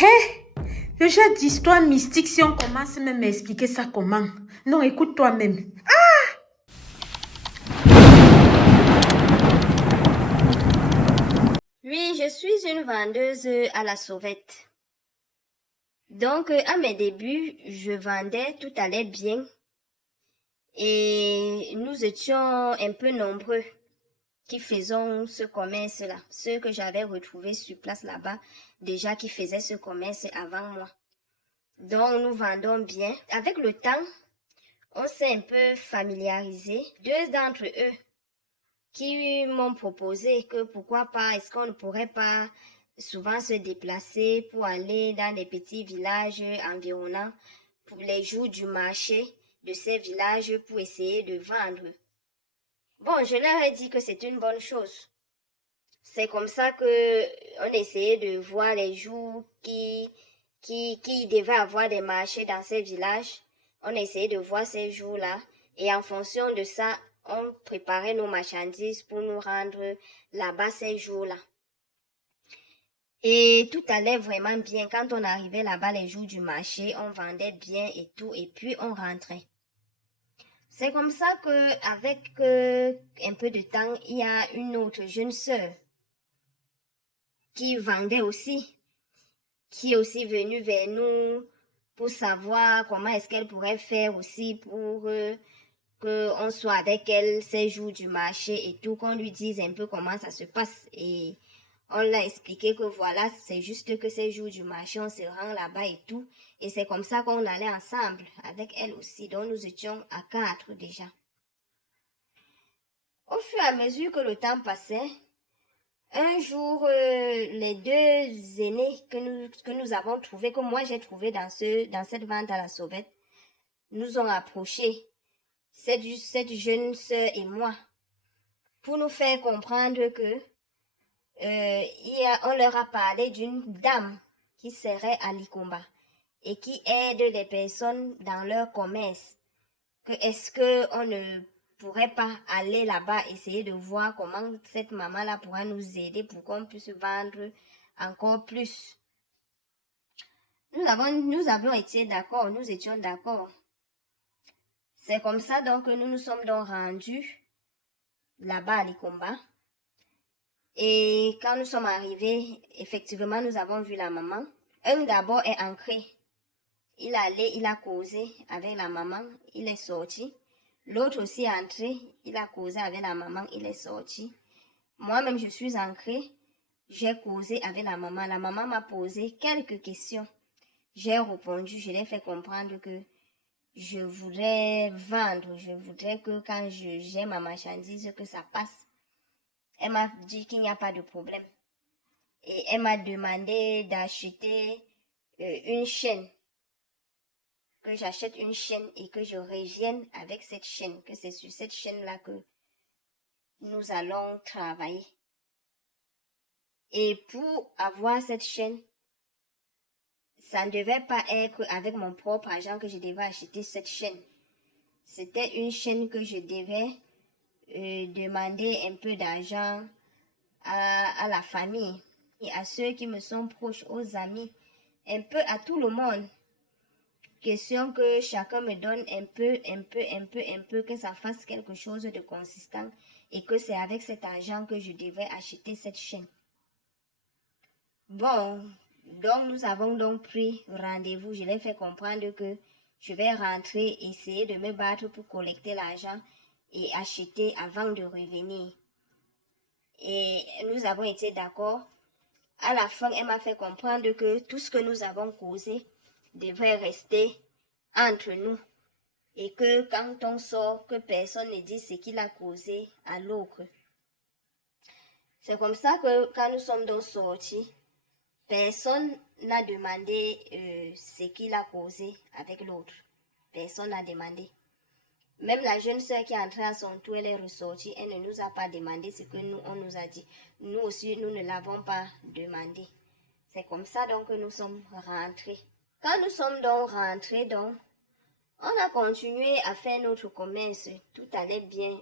Hé, le genre d'histoire mystique, si on commence même à m'expliquer ça comment? Non, écoute toi-même. Oui, je suis une vendeuse à la sauvette. Donc, à mes débuts, je vendais, tout allait bien. Et nous étions un peu nombreux qui faisons ce commerce-là. Ceux que j'avais retrouvés sur place là-bas, déjà qui faisaient ce commerce avant moi. Donc, nous vendons bien. Avec le temps, on s'est un peu familiarisé. Deux d'entre eux qui m'ont proposé que pourquoi pas, est-ce qu'on ne pourrait pas souvent se déplacer pour aller dans des petits villages environnants pour les jours du marché de ces villages pour essayer de vendre. Bon, je leur ai dit que c'est une bonne chose. C'est comme ça que on essayait de voir les jours qui devaient avoir des marchés dans ces villages. On essayait de voir ces jours-là et en fonction de ça, on préparait nos marchandises pour nous rendre là-bas ces jours-là. Et tout allait vraiment bien. Quand on arrivait là-bas les jours du marché, on vendait bien et tout, et puis on rentrait. C'est comme ça que, avec un peu de temps, il y a une autre jeune sœur qui vendait aussi, qui est aussi venue vers nous pour savoir comment est-ce qu'elle pourrait faire aussi pour qu'on soit avec elle ces jours du marché et tout, qu'on lui dise un peu comment ça se passe. Et on l'a expliqué que voilà, c'est juste que ces jours du marché, on se rend là-bas et tout. Et c'est comme ça qu'on allait ensemble avec elle aussi. Donc nous étions à 4 déjà. Au fur et à mesure que le temps passait, un jour, les deux aînés que nous avons trouvés, que moi j'ai trouvé dans cette vente à la sauvette, nous ont approchés, cette jeune sœur et moi, pour nous faire comprendre que on leur a parlé d'une dame qui serait à Likomba et qui aide les personnes dans leur commerce. Que est-ce que on ne pourrait pas aller là-bas essayer de voir comment cette maman-là pourra nous aider pour qu'on puisse vendre encore plus. Nous avions été d'accord, nous étions d'accord. C'est comme ça donc que nous nous sommes donc rendus là-bas à Likomba. Et quand nous sommes arrivés, effectivement, nous avons vu la maman. Un d'abord est entré. Il allait, il a causé avec la maman, il est sorti. L'autre aussi est entré, il a causé avec la maman, il est sorti. Moi-même, je suis entrée, j'ai causé avec la maman. La maman m'a posé quelques questions. J'ai répondu, je l'ai fait comprendre que je voudrais vendre, je voudrais que quand j'ai ma marchandise, que ça passe. Elle m'a dit qu'il n'y a pas de problème. Et elle m'a demandé d'acheter une chaîne. Que j'achète une chaîne et que je revienne avec cette chaîne, que c'est sur cette chaîne-là que nous allons travailler. Et pour avoir cette chaîne, ça ne devait pas être avec mon propre argent que je devais acheter cette chaîne. C'était une chaîne que je devais demander un peu d'argent à la famille et à ceux qui me sont proches, aux amis, un peu à tout le monde. Question que chacun me donne un peu, que ça fasse quelque chose de consistant et que c'est avec cet argent que je devais acheter cette chaîne. Bon, donc nous avons donc pris rendez-vous. Je l'ai fait comprendre que je vais rentrer, essayer de me battre pour collecter l'argent et acheter avant de revenir. Et nous avons été d'accord. À la fin, elle m'a fait comprendre que tout ce que nous avons causé devrait rester entre nous. Et que quand on sort, que personne ne dise ce qu'il a causé à l'autre. C'est comme ça que quand nous sommes donc sortis, personne n'a demandé ce qu'il a causé avec l'autre. Personne n'a demandé. Même la jeune sœur qui est entrée à son tour, elle est ressortie, elle ne nous a pas demandé ce que nous, on nous a dit. Nous aussi, nous ne l'avons pas demandé. C'est comme ça donc que nous sommes rentrés. Quand nous sommes donc rentrés, donc, on a continué à faire notre commerce. Tout allait bien.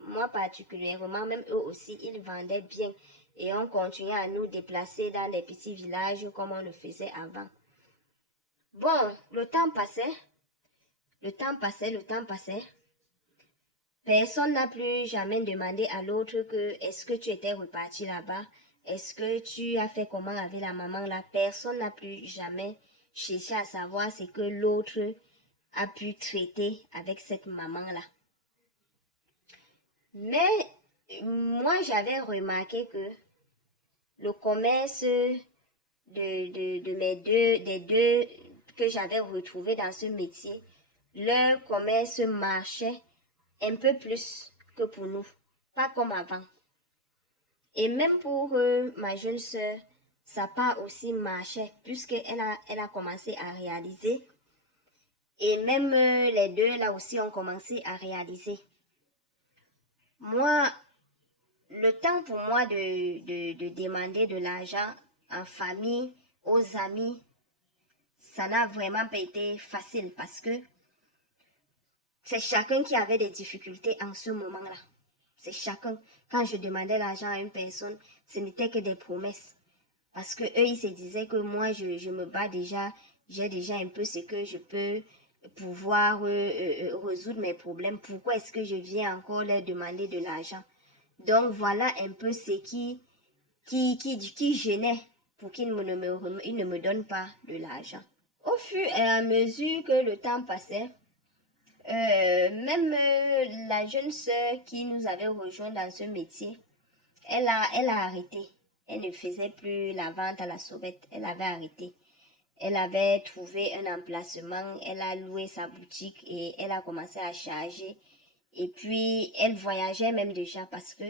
Moi particulièrement, même eux aussi, ils vendaient bien. et on continuait à nous déplacer dans des petits villages comme on le faisait avant. Bon, le temps passait. Personne n'a plus jamais demandé à l'autre que est-ce que tu étais reparti là-bas? Est-ce que tu as fait comment avec la maman là? Personne n'a plus jamais cherché à savoir ce que l'autre a pu traiter avec cette maman là. Mais moi j'avais remarqué que le commerce des deux que j'avais retrouvé dans ce métier, leur commerce marchait un peu plus que pour nous, pas comme avant. Et même pour ma jeune sœur, ça part aussi marchait puisqu'elle a commencé à réaliser. Et même les deux là aussi ont commencé à réaliser. Moi, le temps pour moi de demander de l'argent en famille, aux amis, ça n'a vraiment pas été facile parce que c'est chacun qui avait des difficultés en ce moment-là. C'est chacun. Quand je demandais l'argent à une personne, ce n'était que des promesses. Parce que eux, ils se disaient que moi, je me bats déjà, j'ai déjà un peu ce que je peux pouvoir résoudre mes problèmes. Pourquoi est-ce que je viens encore leur demander de l'argent? Donc voilà un peu ce qui gênait pour qu'ils ne me donnent pas de l'argent. Au fur et à mesure que le temps passait, même la jeune sœur qui nous avait rejoint dans ce métier, elle a arrêté. Elle ne faisait plus la vente à la sauvette. Elle avait arrêté. Elle avait trouvé un emplacement. Elle a loué sa boutique et elle a commencé à charger. Et puis, elle voyageait même déjà parce que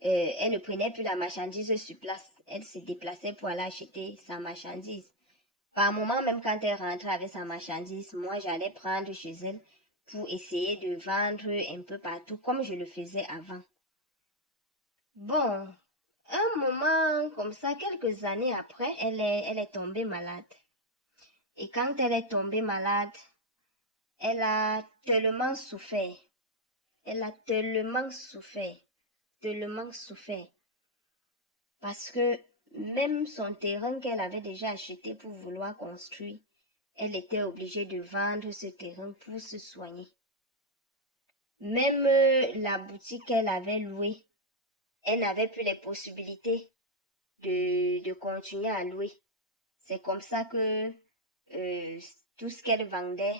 elle ne prenait plus la marchandise sur place. Elle se déplaçait pour aller acheter sa marchandise. Par moment, même quand elle rentrait avec sa marchandise, moi, j'allais prendre chez elle pour essayer de vendre un peu partout comme je le faisais avant. Bon, un moment comme ça, quelques années après, elle est tombée malade. Et quand elle est tombée malade, elle a tellement souffert. Elle a tellement souffert. Tellement souffert. Parce que même son terrain qu'elle avait déjà acheté pour vouloir construire, elle était obligée de vendre ce terrain pour se soigner. Même la boutique qu'elle avait louée, elle n'avait plus les possibilités de continuer à louer. C'est comme ça que tout ce qu'elle vendait,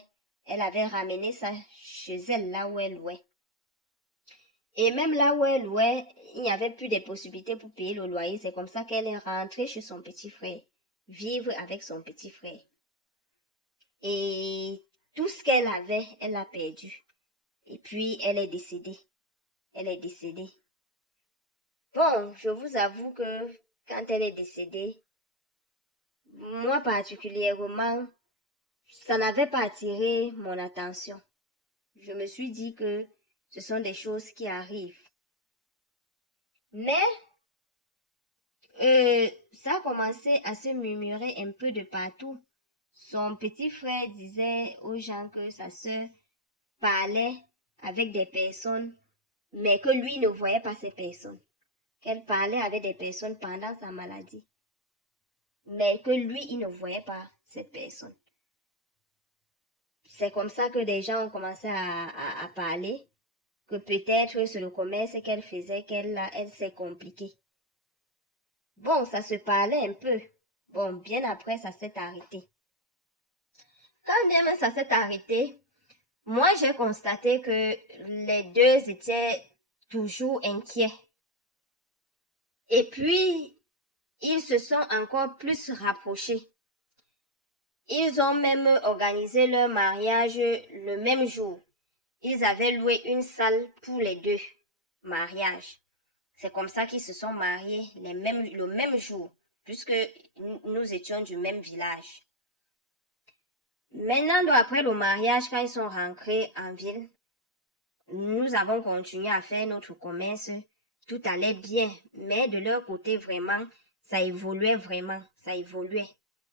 elle avait ramené ça chez elle, là où elle louait. Et même là où elle louait, il n'y avait plus de possibilités pour payer le loyer. C'est comme ça qu'elle est rentrée chez son petit frère, vivre avec son petit frère. Et tout ce qu'elle avait, elle l'a perdu. Et puis, elle est décédée. Elle est décédée. Bon, je vous avoue que quand elle est décédée, moi particulièrement, ça n'avait pas attiré mon attention. Je me suis dit que ce sont des choses qui arrivent. Mais ça a commencé à se murmurer un peu de partout. Son petit frère disait aux gens que sa sœur parlait avec des personnes, mais que lui ne voyait pas ces personnes. Qu'elle parlait avec des personnes pendant sa maladie, mais que lui, il ne voyait pas ces personnes. C'est comme ça que des gens ont commencé à parler, que peut-être c'est le commerce qu'elle faisait, elle s'est compliquée. Bon, ça se parlait un peu. Bon, bien après, ça s'est arrêté. Quand bien même ça s'est arrêté, moi j'ai constaté que les deux étaient toujours inquiets. Et puis, ils se sont encore plus rapprochés. Ils ont même organisé leur mariage le même jour. Ils avaient loué une salle pour les deux mariages. C'est comme ça qu'ils se sont mariés le même jour, puisque nous étions du même village. Maintenant, après le mariage, quand ils sont rentrés en ville, nous avons continué à faire notre commerce. Tout allait bien, mais de leur côté, vraiment, ça évoluait vraiment, ça évoluait.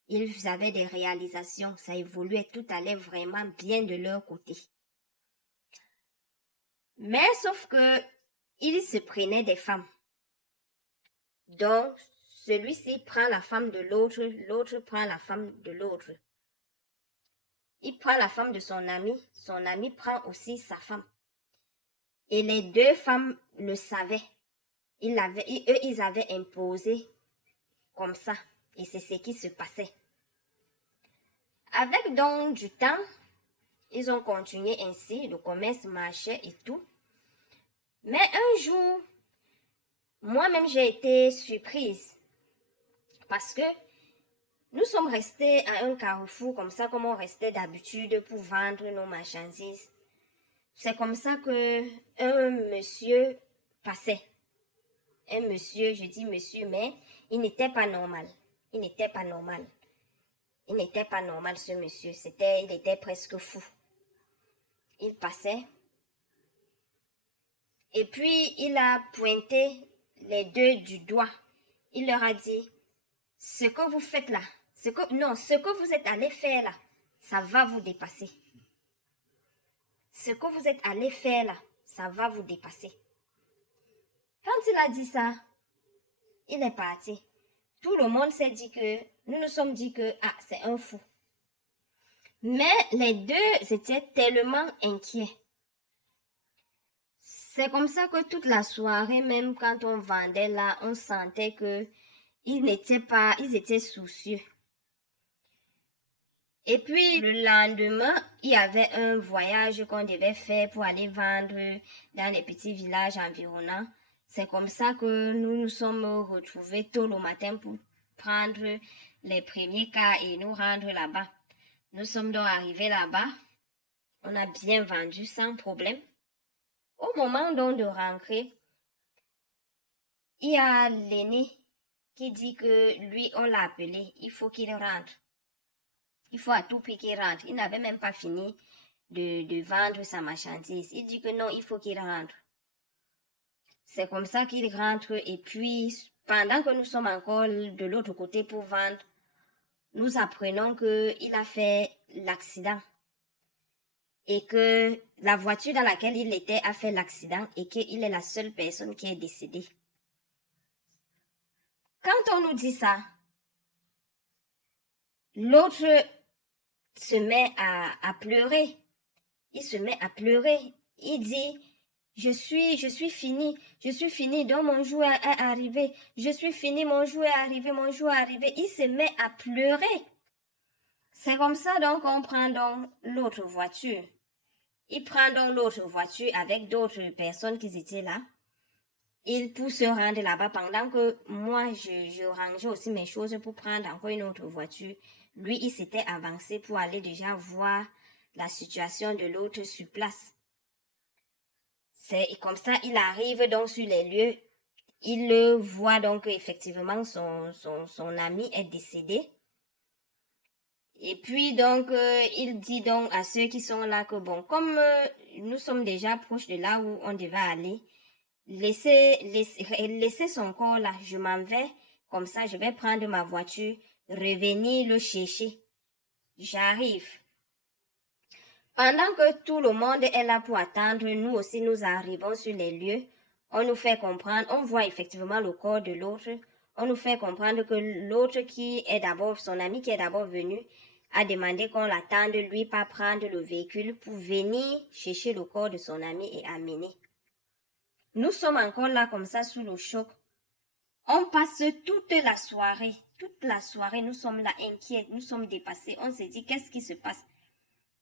Ils avaient des réalisations, ça évoluait, tout allait vraiment bien de leur côté. Mais sauf que ils se prenaient des femmes. Donc, celui-ci prend la femme de l'autre, l'autre prend la femme de l'autre. Il prend la femme de son ami prend aussi sa femme. Et les deux femmes le savaient. Ils avaient imposé comme ça. Et c'est ce qui se passait. Avec donc du temps, ils ont continué ainsi, le commerce marchait et tout. Mais un jour, moi-même j'ai été surprise parce que nous sommes restés à un carrefour comme ça, comme on restait d'habitude pour vendre nos marchandises. C'est comme ça que un monsieur passait. Un monsieur, je dis monsieur, mais il n'était pas normal. Il n'était pas normal. Il n'était pas normal ce monsieur. Il était presque fou. Il passait. Et puis il a pointé les deux du doigt. Il leur a dit, ce que vous faites là, ce que vous êtes allé faire là, ça va vous dépasser. Ce que vous êtes allé faire là, ça va vous dépasser. Quand il a dit ça, il est parti. Tout le monde s'est dit que, nous nous sommes dit que, ah, c'est un fou. Mais les deux étaient tellement inquiets. C'est comme ça que toute la soirée, même quand on vendait là, on sentait que ils étaient soucieux. Et puis, le lendemain, il y avait un voyage qu'on devait faire pour aller vendre dans les petits villages environnants. C'est comme ça que nous nous sommes retrouvés tôt le matin pour prendre les premiers cars et nous rendre là-bas. Nous sommes donc arrivés là-bas. On a bien vendu sans problème. Au moment donc de rentrer, il y a l'aîné qui dit que lui, on l'a appelé. Il faut qu'il rentre. Il faut à tout prix qu'il rentre. Il n'avait même pas fini de vendre sa marchandise. Il dit que non, il faut qu'il rentre. C'est comme ça qu'il rentre et puis, pendant que nous sommes encore de l'autre côté pour vendre, nous apprenons qu'il a fait l'accident et que la voiture dans laquelle il était a fait l'accident et qu'il est la seule personne qui est décédée. Quand on nous dit ça, l'autre se met à pleurer. Il se met à pleurer. Il dit, je suis fini, donc mon jour est arrivé. Je suis fini, mon jour est arrivé, mon jour est arrivé. Il se met à pleurer. C'est comme ça donc on prend donc l'autre voiture. Il prend donc l'autre voiture avec d'autres personnes qui étaient là. Il pour se rendre là-bas pendant que moi je rangeais aussi mes choses pour prendre encore une autre voiture. Lui, il s'était avancé pour aller déjà voir la situation de l'autre sur place. C'est comme ça, il arrive donc sur les lieux. Il le voit donc effectivement son ami est décédé. Et puis donc, il dit donc à ceux qui sont là que bon, comme nous sommes déjà proches de là où on devait aller, laissez son corps là, je m'en vais, comme ça je vais prendre ma voiture, revenir le chercher. J'arrive. Pendant que tout le monde est là pour attendre, nous aussi nous arrivons sur les lieux. On nous fait comprendre, on voit effectivement le corps de l'autre. On nous fait comprendre que l'autre qui est d'abord, son ami qui est d'abord venu, a demandé qu'on l'attende, lui, pas prendre le véhicule pour venir chercher le corps de son ami et amener. Nous sommes encore là comme ça sous le choc. On passe toute la soirée, nous sommes là inquiets, nous sommes dépassés. On se dit, qu'est-ce qui se passe?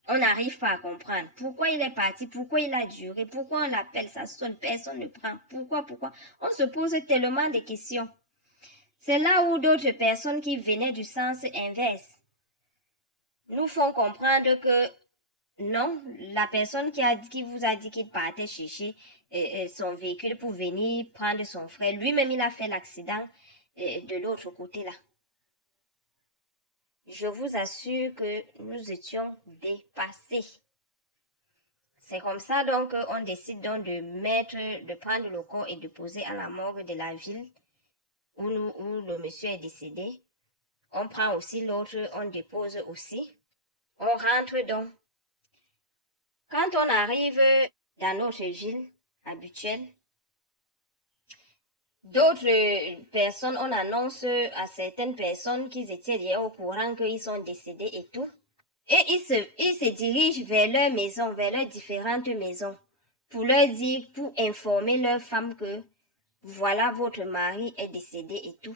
On n'arrive pas à comprendre. Pourquoi il est parti? Pourquoi il a duré? Pourquoi on l'appelle? Ça sonne, personne ne prend. Pourquoi? On se pose tellement de questions. C'est là où d'autres personnes qui venaient du sens inverse nous font comprendre que non, la personne qui vous a dit qu'il partait chercher son véhicule pour venir prendre son frère, lui-même il a fait l'accident de l'autre côté là. Je vous assure que nous étions dépassés. C'est comme ça donc on décide donc de prendre le corps et de poser à la morgue de la ville où le monsieur est décédé. On prend aussi l'autre, on dépose aussi. On rentre donc. Quand on arrive dans notre ville habituelle, D'autres personnes, on annonce à certaines personnes qu'ils étaient déjà au courant qu'ils sont décédés et tout. Et ils se dirigent vers leur maison, vers leurs différentes maisons, pour leur dire, pour informer leurs femmes que voilà, votre mari est décédé et tout.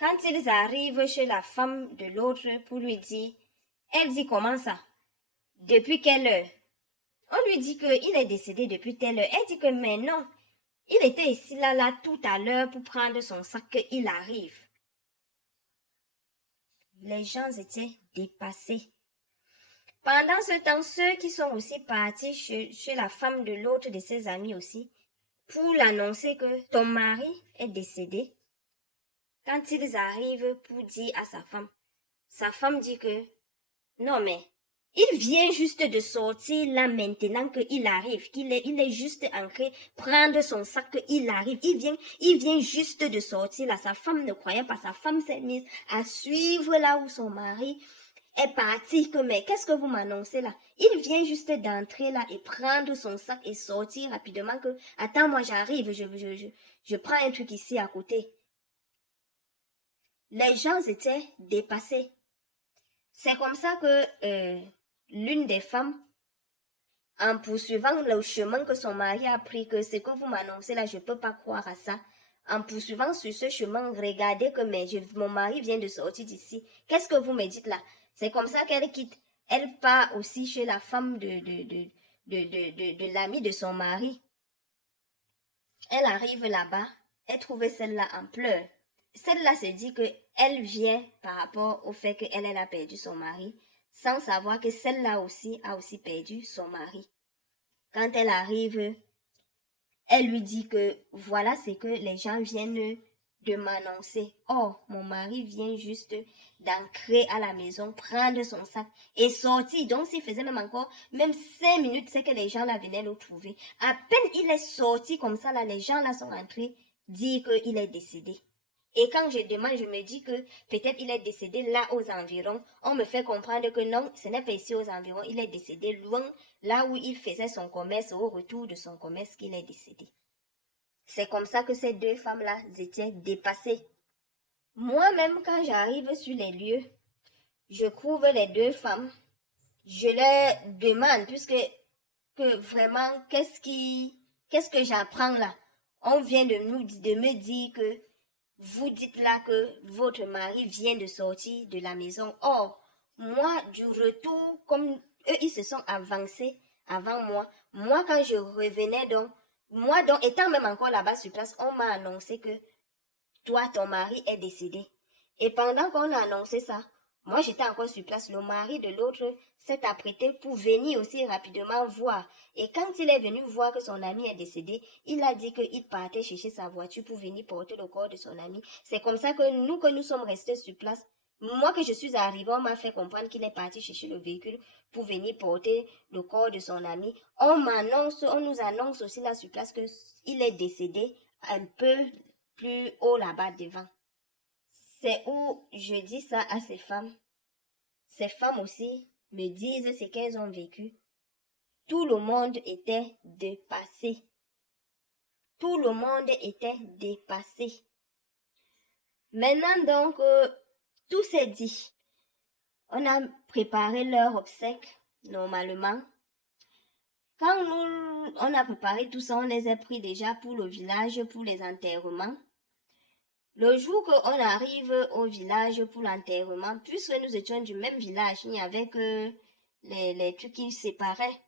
Quand ils arrivent chez la femme de l'autre pour lui dire, elle dit comment ça? Depuis quelle heure? On lui dit qu'il est décédé depuis telle heure. Elle dit que mais non, il était ici là tout à l'heure pour prendre son sac qu'il arrive. Les gens étaient dépassés. Pendant ce temps, ceux qui sont aussi partis chez la femme de l'autre de ses amis aussi, pour l'annoncer que ton mari est décédé, quand ils arrivent pour dire à sa femme dit que non mais il vient juste de sortir là maintenant qu'il arrive, il est juste entré prendre son sac, il arrive, il vient juste de sortir là. Sa femme ne croyait pas, sa femme s'est mise à suivre là où son mari est parti, que mais qu'est-ce que vous m'annoncez là? Il vient juste d'entrer là et prendre son sac et sortir rapidement que attends moi j'arrive, je prends un truc ici à côté. Les gens étaient dépassés. C'est comme ça que l'une des femmes, en poursuivant le chemin que son mari a pris, que ce que vous m'annoncez là, je ne peux pas croire à ça. En poursuivant sur ce chemin, regardez que mon mari vient de sortir d'ici. Qu'est-ce que vous me dites là? C'est comme ça qu'elle quitte. Elle part aussi chez la femme de l'ami de son mari. Elle arrive là-bas, elle trouve celle-là en pleurs. Celle-là se dit que elle vient par rapport au fait qu'elle a perdu son mari, sans savoir que celle-là aussi a aussi perdu son mari. Quand elle arrive, elle lui dit que voilà ce que les gens viennent de m'annoncer. Oh, mon mari vient juste d'entrer à la maison, prendre son sac et sortir. Donc, s'il faisait même 5 minutes, c'est que les gens là venaient le trouver. À peine il est sorti comme ça, là, les gens là sont entrés dire qu'il est décédé. Et quand je demande, je me dis que peut-être il est décédé là aux environs. On me fait comprendre que non, ce n'est pas ici aux environs. Il est décédé loin, là où il faisait son commerce, au retour de son commerce qu'il est décédé. C'est comme ça que ces deux femmes-là étaient dépassées. Moi-même, quand j'arrive sur les lieux, je trouve les deux femmes. Je leur demande, puisque que vraiment, qu'est-ce que j'apprends là? On vient de me dire que vous dites là que votre mari vient de sortir de la maison. Or, moi, du retour, comme eux, ils se sont avancés avant moi. Moi, quand je revenais donc, étant même encore là-bas sur place, on m'a annoncé que toi, ton mari est décédé. Et pendant qu'on a annoncé ça, moi, j'étais encore sur place. Le mari de l'autre s'est apprêté pour venir aussi rapidement voir. Et quand il est venu voir que son ami est décédé, il a dit qu'il partait chercher sa voiture pour venir porter le corps de son ami. C'est comme ça que nous sommes restés sur place. Moi que je suis arrivée, on m'a fait comprendre qu'il est parti chercher le véhicule pour venir porter le corps de son ami. On nous annonce aussi là sur place qu'il est décédé un peu plus haut là-bas devant. C'est où je dis ça à ces femmes. Ces femmes aussi me disent ce qu'elles ont vécu. Tout le monde était dépassé. Tout le monde était dépassé. Maintenant donc, tout s'est dit. On a préparé leur obsèques normalement. Quand on a préparé tout ça, on les a pris déjà pour le village, pour les enterrements. Le jour qu'on arrive au village pour l'enterrement, puisque nous étions du même village, il n'y avait que les trucs qui séparaient.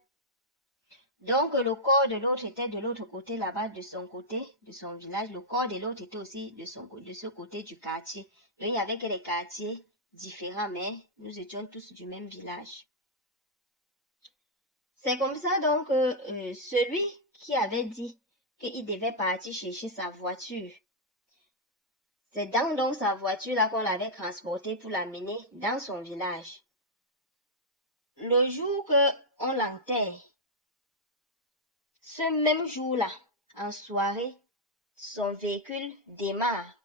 Donc le corps de l'autre était de l'autre côté là-bas, de son côté, de son village. Le corps de l'autre était aussi de ce côté du quartier. Donc il n'y avait que les quartiers différents, mais nous étions tous du même village. C'est comme ça donc celui qui avait dit qu'il devait partir chercher sa voiture. C'est dans sa voiture là qu'on l'avait transporté pour l'amener dans son village. Le jour qu'on l'enterre, ce même jour-là, en soirée, son véhicule démarre.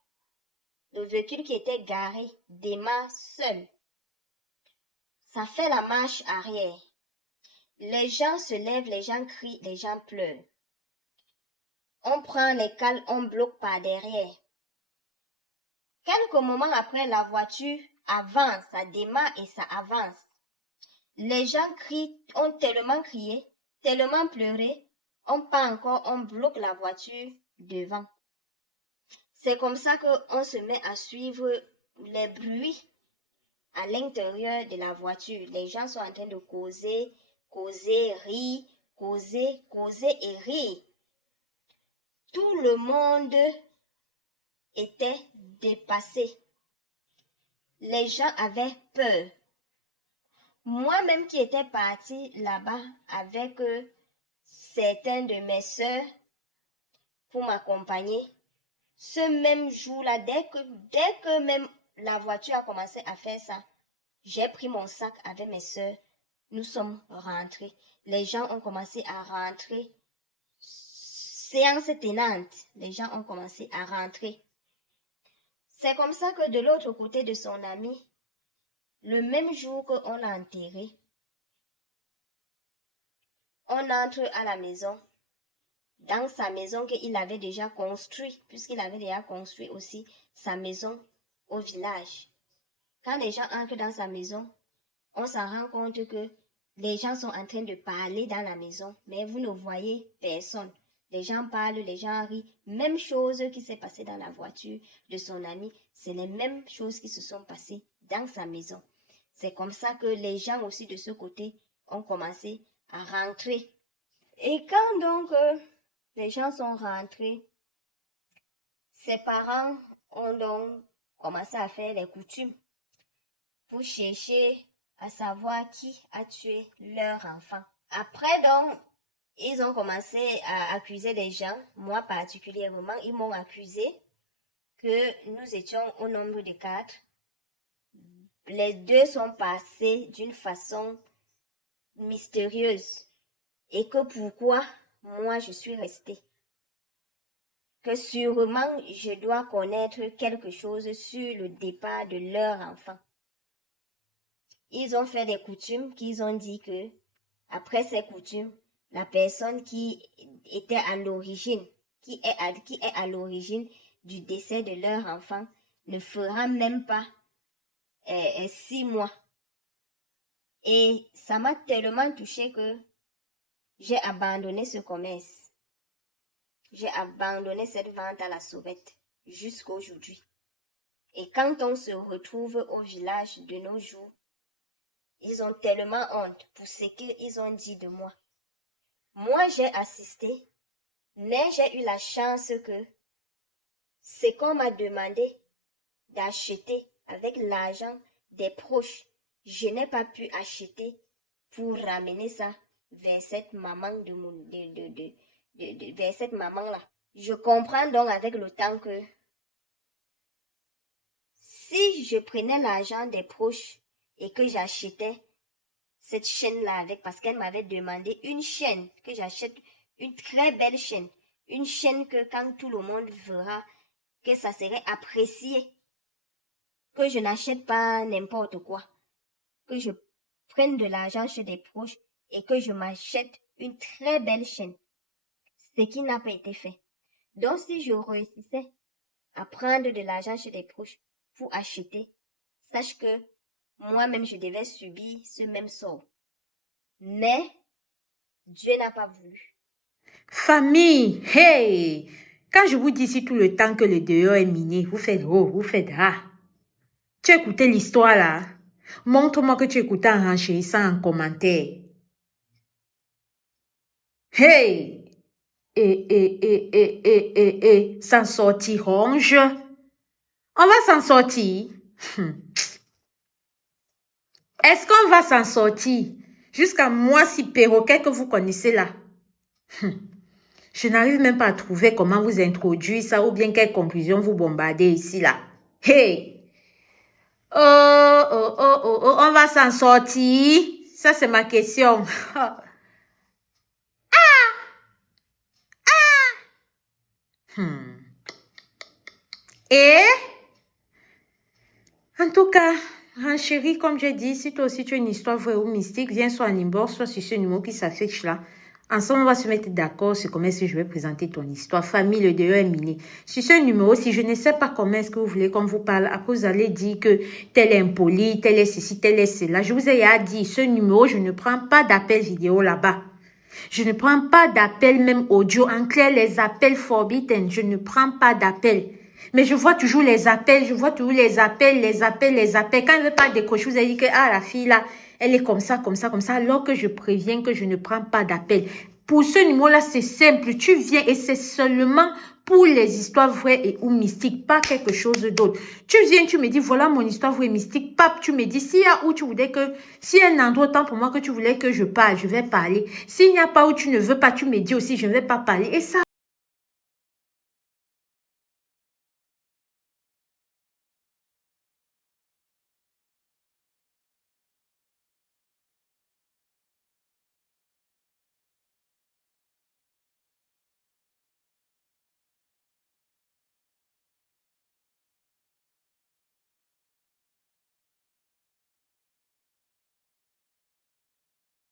Le véhicule qui était garé démarre seul. Ça fait la marche arrière. Les gens se lèvent, les gens crient, les gens pleurent. On prend les cales, on bloque par derrière. Quelques moments après, la voiture avance, ça démarre et ça avance. Les gens crient, ont tellement crié, tellement pleuré, on part encore, on bloque la voiture devant. C'est comme ça qu'on se met à suivre les bruits à l'intérieur de la voiture. Les gens sont en train de causer, rire, causer et rire. Tout le monde était dépassé. Les gens avaient peur. Moi-même qui étais partie là-bas avec certains de mes sœurs pour m'accompagner, ce même jour-là, dès que même la voiture a commencé à faire ça, j'ai pris mon sac avec mes sœurs. Nous sommes rentrés. Les gens ont commencé à rentrer. Séance tenante, les gens ont commencé à rentrer. C'est comme ça que de l'autre côté de son ami, le même jour qu'on l'a enterré, on entre à la maison, dans sa maison qu'il avait déjà construit, puisqu'il avait déjà construit aussi sa maison au village. Quand les gens entrent dans sa maison, on s'en rend compte que les gens sont en train de parler dans la maison, mais vous ne voyez personne. Les gens parlent, les gens rient. Même chose qui s'est passée dans la voiture de son ami, c'est les mêmes choses qui se sont passées dans sa maison. C'est comme ça que les gens aussi de ce côté ont commencé à rentrer. Et quand donc les gens sont rentrés, ses parents ont donc commencé à faire les coutumes pour chercher à savoir qui a tué leur enfant. Après donc, ils ont commencé à accuser des gens. Moi particulièrement, ils m'ont accusé que nous étions au nombre de 4. Les 2 sont passés d'une façon mystérieuse. Et que pourquoi moi je suis restée. Que sûrement je dois connaître quelque chose sur le départ de leur enfant. Ils ont fait des coutumes qu'ils ont dit que, après ces coutumes, la personne qui était à l'origine, qui est à l'origine du décès de leur enfant, ne fera même pas 6 mois. Et ça m'a tellement touchée que j'ai abandonné ce commerce. J'ai abandonné cette vente à la sauvette jusqu'à aujourd'hui. Et quand on se retrouve au village de nos jours, ils ont tellement honte pour ce qu'ils ont dit de moi. Moi, j'ai assisté, mais j'ai eu la chance que ce qu'on m'a demandé d'acheter avec l'argent des proches, je n'ai pas pu acheter pour ramener ça vers cette maman vers cette maman-là. Je comprends donc avec le temps que si je prenais l'argent des proches et que j'achetais cette chaîne-là avec, parce qu'elle m'avait demandé une chaîne, que j'achète une très belle chaîne, une chaîne que quand tout le monde verra, que ça serait apprécié, que je n'achète pas n'importe quoi, que je prenne de l'argent chez des proches et que je m'achète une très belle chaîne, ce qui n'a pas été fait. Donc si je réussissais à prendre de l'argent chez des proches pour acheter, sache que moi-même je devais subir ce même sort. Mais Dieu n'a pas voulu. Famille, hey! Quand je vous dis ici tout le temps que le dehors est miné, vous faites oh, vous faites ah. Tu as écouté l'histoire là? Montre-moi que tu écoutes en renchérissant en commentaire. Hey! S'en sortir, ronge. On va s'en sortir. Est-ce qu'on va s'en sortir? Jusqu'à moi, si perroquet que vous connaissez là. Je n'arrive même pas à trouver comment vous introduire ça ou bien quelle conclusion vous bombardez ici là. Hey! On va s'en sortir. Ça, c'est ma question. Et, en tout cas, chérie, comme j'ai dit, si toi aussi tu as une histoire vraie ou mystique, viens soit en inbox, soit sur ce numéro qui s'affiche là. Ensemble, on va se mettre d'accord sur comment est-ce que je vais présenter ton histoire. Famille, le deuil est miné. Sur ce numéro, si je ne sais pas comment est-ce que vous voulez qu'on vous parle, après vous allez dire que tel est impoli, tel est ceci, tel est cela. Je vous ai dit, ce numéro, je ne prends pas d'appel vidéo là-bas. Je ne prends pas d'appel même audio. En clair, les appels forbidden, je ne prends pas d'appel. Mais je vois toujours les appels, Quand elle ne veut pas décrocher, vous avez dit que la fille là, elle est comme ça, alors que je préviens que je ne prends pas d'appel. Pour ce numéro-là, c'est simple. Tu viens et c'est seulement pour les histoires vraies et ou mystiques, pas quelque chose d'autre. Tu viens, tu me dis, voilà mon histoire vraie et mystique. Pape, tu me dis, s'il y a où tu voulais que, s'il y a un endroit temps pour moi que tu voulais que je parle, je vais parler. S'il n'y a pas où tu ne veux pas, tu me dis aussi, je ne vais pas parler. Et ça,